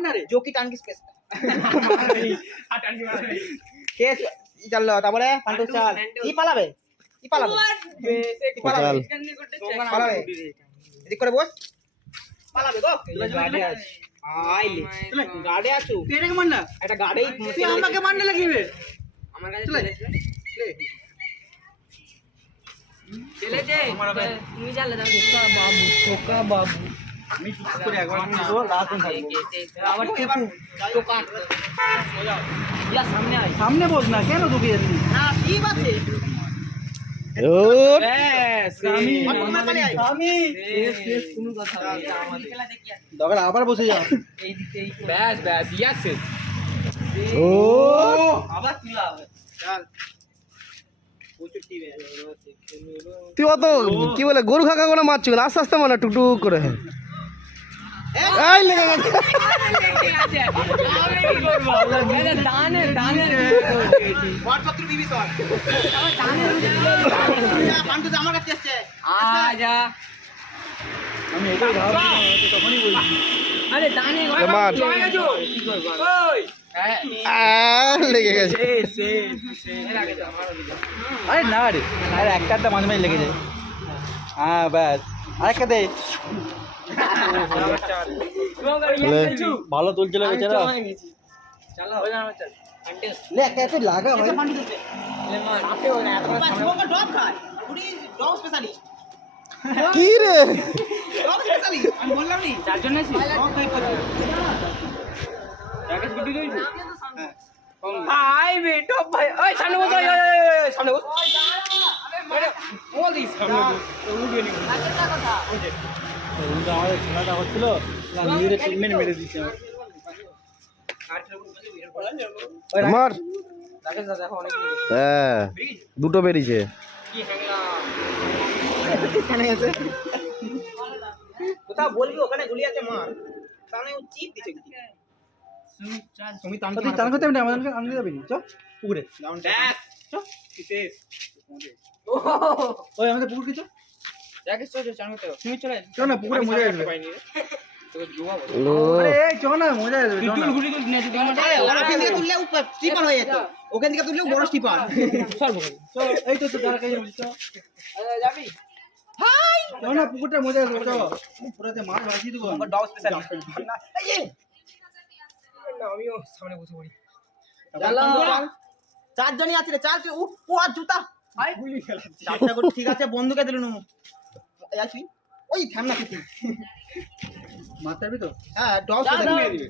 ना रे जो की टांग की स्पेस हां टांग की मार के चल তারপরে পান্টু চাল কি পালাবে পালাবে এদিক করে বস পালাবে গো গাড়ি আছে আইলে তুমি গাড়ি আছো তুই এটাকে মার না এটা গাড়ি তুই আমাকে মারতে লাগিবে আমার কাছে চলে যে তুমি চলে দাও কোকা বাবু আমি চুপ করে একবার তো রাত দিন থাকবো আবার দোকান ইয়া সামনে বস না কেন ঢুকে যাচ্ছি না ঠিক আছে ও আমি কোনো কথা বলি আমাদের দগড় আবার বসে যাও এই দিকে ব্যাস ইয়াস ও আবার তুলা হবে চল তুই অত কি বলে গরু খাকা করে মারছিস আস্তে আস্তে মানে টুকটুক করে এই লেগে গেছে আমার কাছে আসছে আমি এটাই ভাবছি তখনই বলছি আরে দানে লেগে গেছে আরে না রে আরে একটা মাঝে মাঝে লেগে যায় হ্যাঁ ব্যাস আরেকটা দে ভালো তুলছিল বেচারা লে একটা এত লাগা ভাই আপনি ওই না এত সামনে ডব খায় পুরি ডব স্পেশালিস্ট কি রে ডব স্পেশালিস্ট আমি বললাম নি চারজন আছি ডব খাই করে প্যাকেজ গুড্ডি দিয়েছি হ্যাঁ ভাই বেটো ভাই ওই সামনে বস ওই সামনে বস আরে বল দিস সামনে বস উড়িয়ে নি আগের কথা ওই যে উল্টো আমাদের খেলাটা হচ্ছিল নিজের ট্রিটমেন্ট মেরে দিচ্ছে মার হ্যাঁ দুটো বেরিয়েছে কি হ্যাংলা আছে কোথা বলবি ওখানে গুলি আছে মার তাহলে ও চিপ দিছে তুমি টান করতে আমি আমাদের আনতে যাবি চ পুকুরে ড্যাশ চ কিসেস ওই আমাদের পুকুর কি চ যাকে চ চান করতে তুমি চলে চ না পুকুরে মজা আসবে তো জুয়া বল আরে এই চ না মজা আসবে তুই গুলি তুই নে তুই মজা ওখান থেকে তুললে উপর স্টিপার হয়ে যেত ওখান থেকে তুললে বড় স্টিপার চল চ এই তো যারা কাছে বলছ যাবি হাই চ না পুকুরটা মজা আসবে চ পুরাতে মাছ ভাজি দেব আমার ডাউ স্পেশাল এই না আমিও সামনে বসে পড়ি চারজনই আছে রে চার ও আর জুতা ভাই গুলি খেলা চারটা করে ঠিক আছে বন্ধুকে দিলুন আসবি ওই থাম না কিছু মারতে পারবি তো হ্যাঁ ডস মেরে দিবে